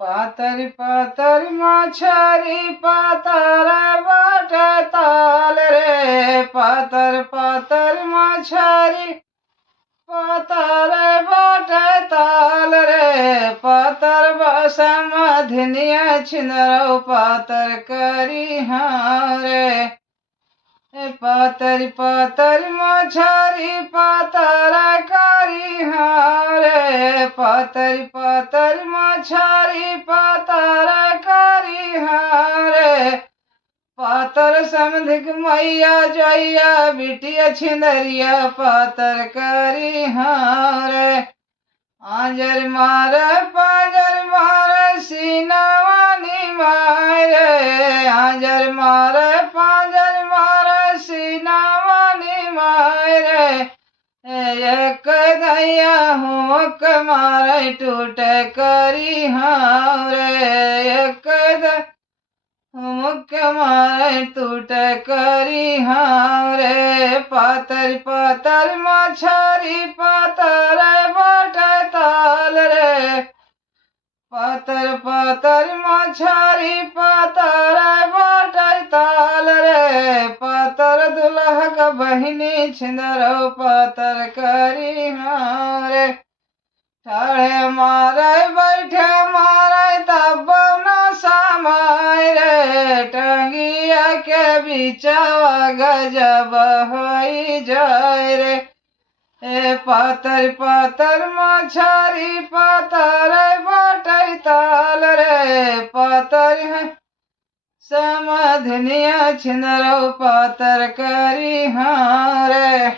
पातर पातर मछरी पातर बाट ताल रे, पातर पातर मछरी पातर बाट ताल रे, पातर बसमधनिया छिंदरौ पातर करी रे। पातर पातर मछरी पातर करी रे, पातर पातर मछरी पातर करी रे, पातर समधिक मैया जइया बिटिया छिंदरिया पातर करी रे। आंजर मार पांजर मार सीनावानी मारे, आंजर मार पांजर मार सीनावानी मारे, एक दैया हुक मारे टूट करी रे, एक हुक मारे टूट करी रे। पातर पातर मछरी पातर बाट ताल रे, पातर पातर मछरी पातर बाट ताल रे, पातर दुल्हक बहिनी छिंदरौ पातर करी रे। ठाड़े मारे बैठे मारे तब न समय रे, टंगिया के बिचवा गजब होई जाय रे। पातर पातर मछरी पातर बाट ताल रे, पातर समधनिया छिंदरौ पातर करी रे।